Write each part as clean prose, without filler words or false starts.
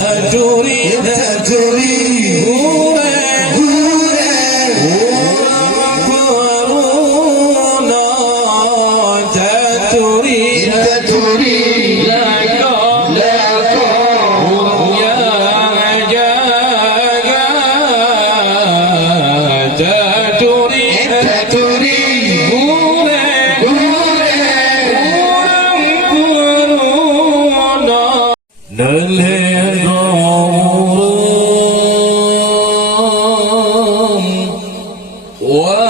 تريد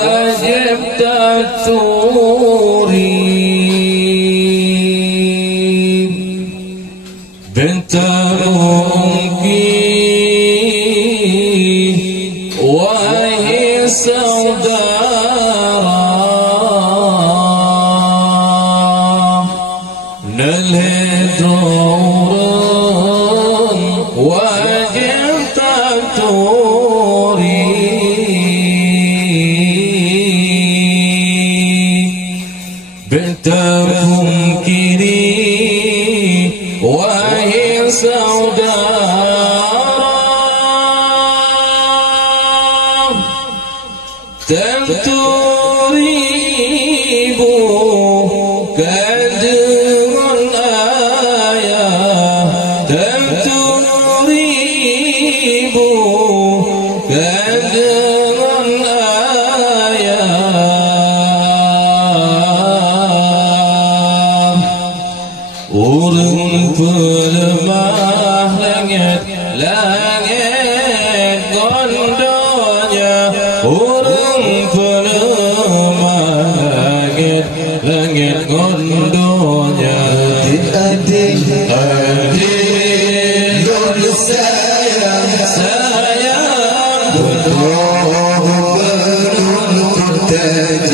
وجبت تريد بنت أمي وهي سوداء نلهي دورا وجبت تريد بنت ممكني وهي سوداء تريب كدر الآية تريب كدر الآية urung pelemah langit gondonya urung pelemah langit gondonya adik sayang betul tajam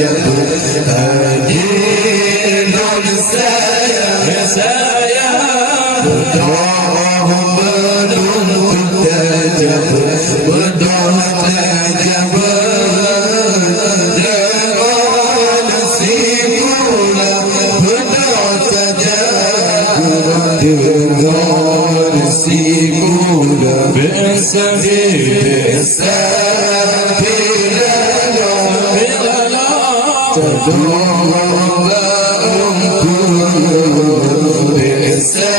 It's